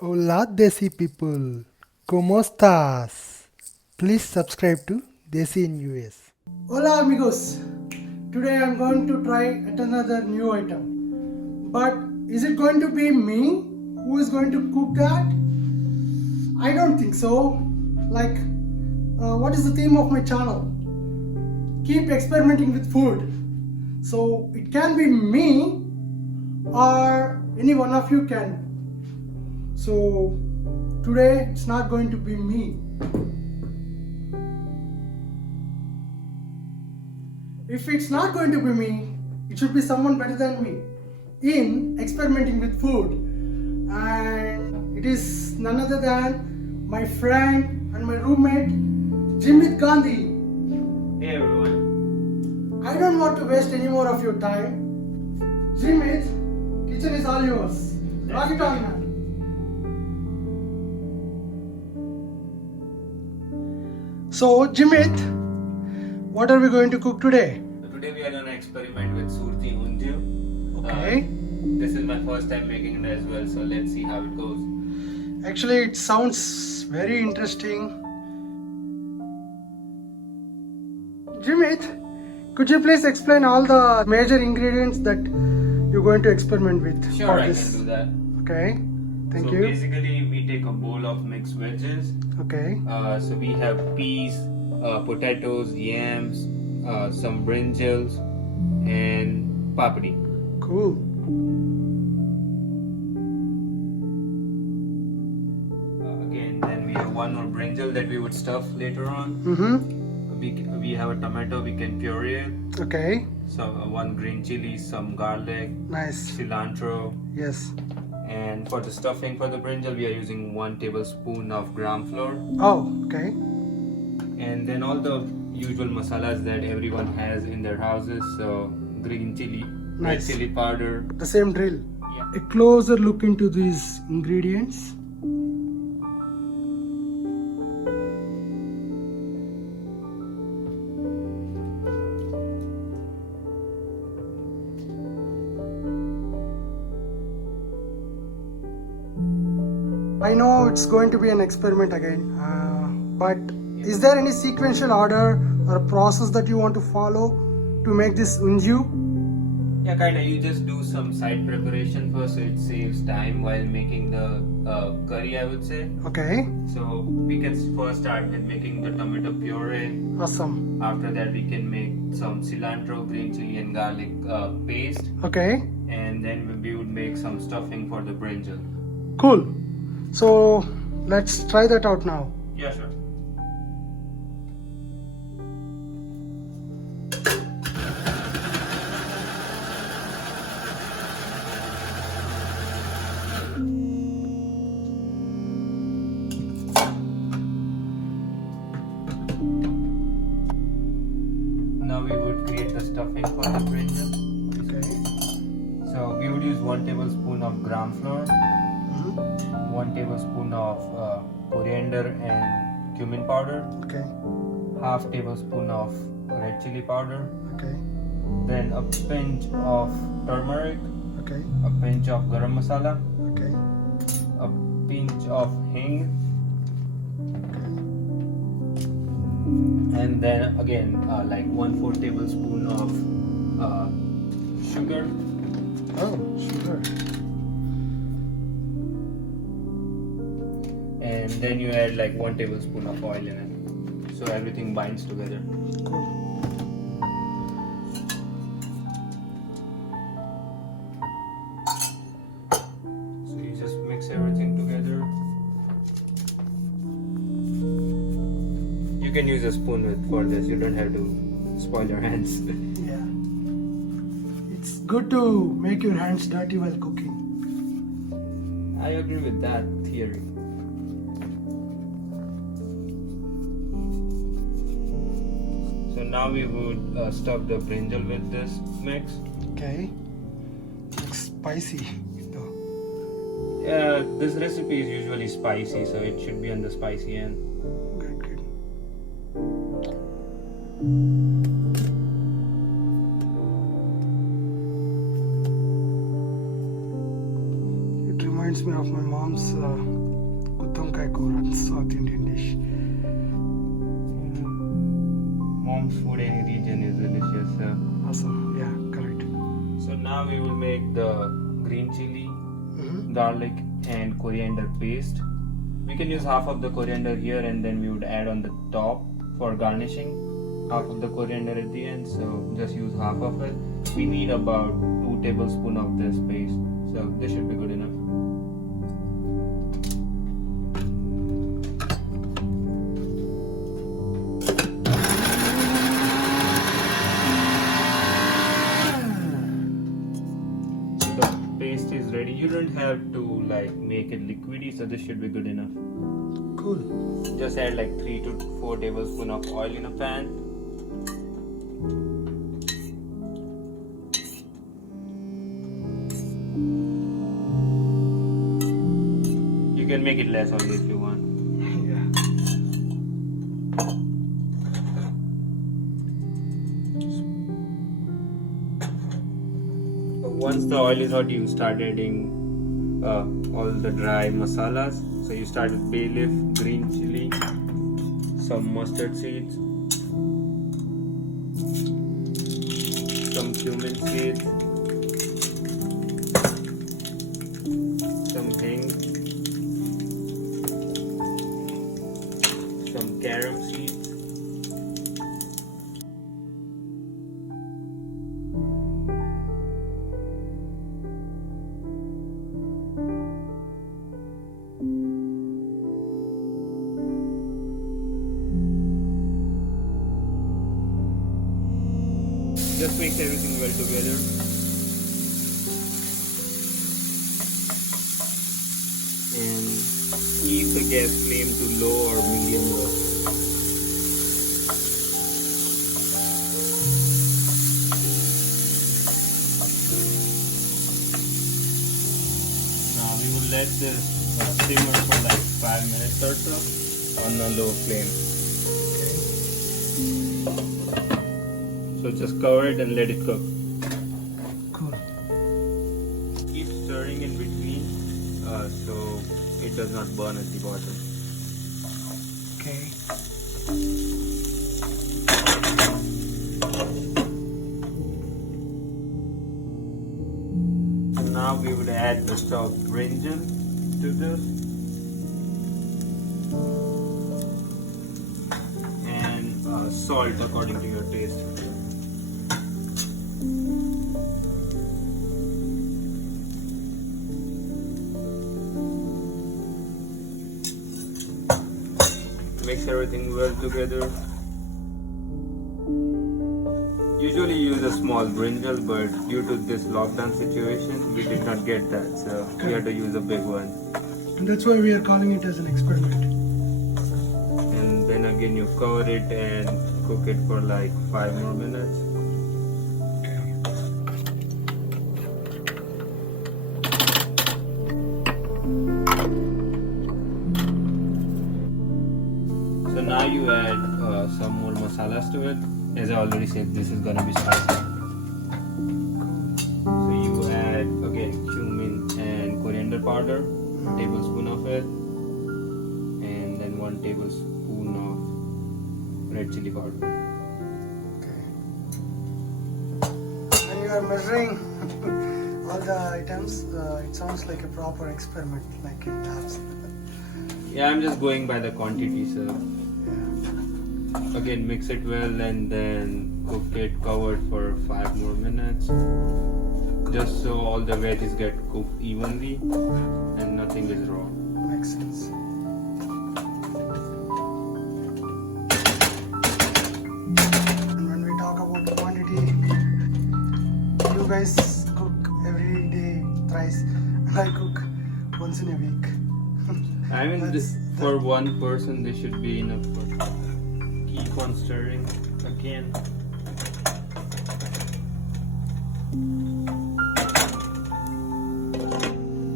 Hola Desi people, ¿cómo estás? Please subscribe to Desi in US. Hola amigos, today I'm going to try at another new item. But is it going to be me who is going to cook that? I don't think so. Like, what is the theme of my channel? Keep experimenting with food. So it can be me or any one of you can. So today it's not going to be me. If it's not going to be me, it should be someone better than me in experimenting with food. And it is none other than my friend and my roommate, Jimit Gandhi. Hey everyone. I don't want to waste any more of your time. Jimit, kitchen is all yours. Rock it on, man. So, Jimit, what are we going to cook today? So today we are gonna experiment with Surti Undhiyu. Okay. This is my first time making it as well, so let's see how it goes. Actually, it sounds very interesting. Jimit, could you please explain all the major ingredients that you're going to experiment with? Sure, for I this? can do that. Okay, thank so you. Basically, we take a bowl of mixed veggies. Okay, So we have peas, potatoes, yams, some brinjals, and papdi. cool. Again, then we have one more brinjal that we would stuff later on. Mm-hmm. We have a tomato we can puree. Okay, Some one green chili, some garlic, nice. cilantro, Yes. and for the stuffing for the brinjal we are using 1 tablespoon of gram flour, Oh, okay. and then all the usual masalas that everyone has in their houses. So green chili, red Nice. chili powder. The same drill. Yeah. A closer look into these ingredients. I know it's going to be an experiment again, but is there any sequential order or a process that you want to follow to make this unju? Yeah, kinda. You just do some side preparation first, so it saves time while making the curry, I would say. Okay, So we can first start with making the tomato puree. awesome. After that, we can make some cilantro, green chili, and garlic paste. Okay, And then we would make some stuffing for the brinjal. cool. So let's try that out now. Yeah, sure. Now we would create the stuffing for the brinjal. Okay. So we would use 1 tablespoon of gram flour, Mhm. 1 tablespoon of coriander and cumin powder, Okay. half tablespoon of red chili powder, Okay. then a pinch of turmeric, Okay. a pinch of garam masala, Okay. a pinch of hing, and then again like 1/4 tablespoon of sugar, Oh, sugar. and then you add like 1 tablespoon of oil in it, so everything binds together. Cool. So you just mix everything together. You can use a spoon for this. You don't have to spoil your hands. Yeah. It's good to make your hands dirty while cooking. I agree with that theory. So now we would stuff the brinjal with this mix. Okay. Looks spicy though. This recipe is usually spicy, so it should be on the spicy end. Good, good. It reminds me of my mom's Guttonkai Koran, South Indian dish. Mom's food in region is delicious. Awesome, yeah, correct. So now we will make the green chili, garlic and coriander paste. We can use half of the coriander here and then we would add on the top for garnishing, half of the coriander at the end, so just use half of it. We need about 2 tablespoons of this paste, so this should be good enough. Paste is ready. You don't have to like make it liquidy, so this should be good enough. Cool. Just add like 3 to 4 tablespoons of oil in a pan. You can make it less oily if you want. Yeah. Once the oil is hot, you start adding all the dry masalas. So you start with bay leaf, green chili, some mustard seeds, some cumin seeds, some hing, some carom seeds. Just mix everything well together. And keep the gas flame to low or medium low. Now we will let this simmer for like 5 minutes or so on a low flame. So just cover it and let it cook. Cool. Keep stirring in between so it does not burn at the bottom. Okay. And now we would add the stuffed brinjal to this. And salt according to your taste. Mix everything well together. Usually use a small brinjal, but due to this lockdown situation, we did not get that, so we had to use a big one. And that's why we are calling it as an experiment. And then again you cover it and cook it for like 5 more minutes. So now you add some more masalas to it. As I already said, this is gonna be spicy. So you add again cumin and coriander powder, a tablespoon of it, and then 1 tablespoon of red chili powder. Okay. When you are measuring all the items, it sounds like a proper experiment, like in labs. Yeah, I'm just going by the quantity, so Yeah. again mix it well and then cook it covered for 5 more minutes. Just so all the veggies get cooked evenly and nothing is raw. Makes sense. And when we talk about quantity, you guys cook every day thrice, and I cook once in a week. I mean, this for one person, this should be enough. Keep on stirring again.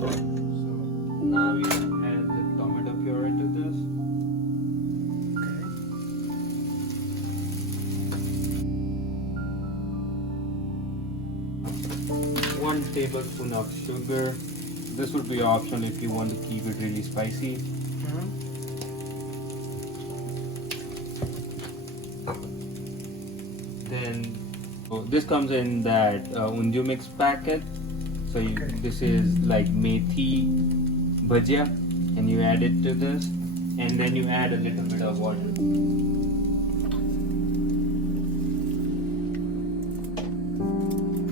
So now we can add the tomato puree to this. Okay. 1 tablespoon of sugar, this would be optional if you want to keep it really spicy. Then this comes in that Undhiyu mix packet. So this is like Methi, Bhajiya, and you add it to this, and then you add a little bit of water.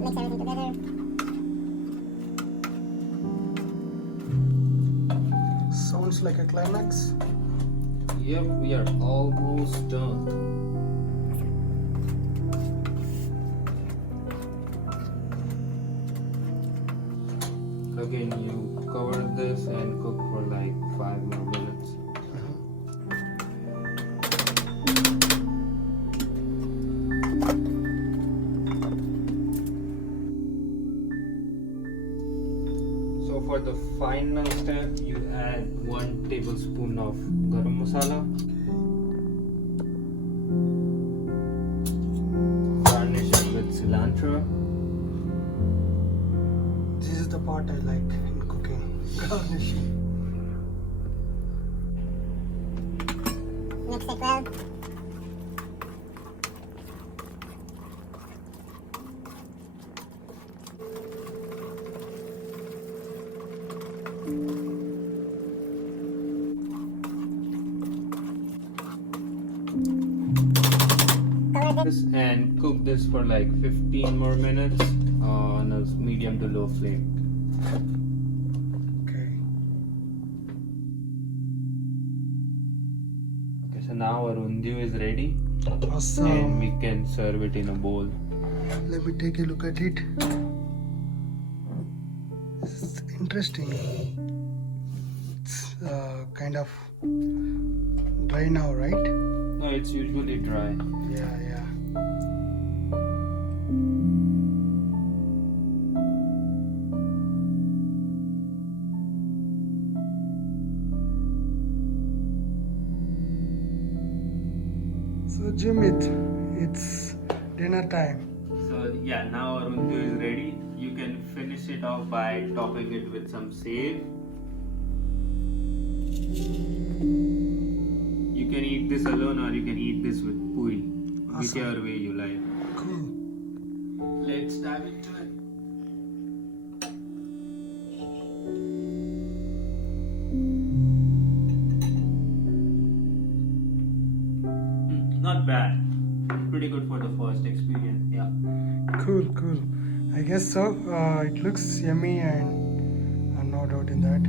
Mix everything together. Sounds like a climax. Yep, we are almost done. Again, you cover this and cook for like 5 more minutes. So for the final step, you add 1 tablespoon of garam masala. Garnish it with cilantro. This is the part I like in cooking. Garnishing. Mix it well. And cook this for like 15 more minutes on a medium to low flame. Okay, so now our Undhiyu is ready Awesome. and we can serve it in a bowl. Let me take a look at it. It's interesting. It's kind of dry now, right? No, it's usually dry. Yeah. So Jimit, it's dinner time. So yeah, now our Undhiyu is ready. You can finish it off by topping it with some save. You can eat this alone or you can eat this with puri, whichever way you like. Cool. Let's dive into it. Not bad. Pretty good for the first experience. Yeah. Cool. I guess so. It looks yummy and no doubt in that.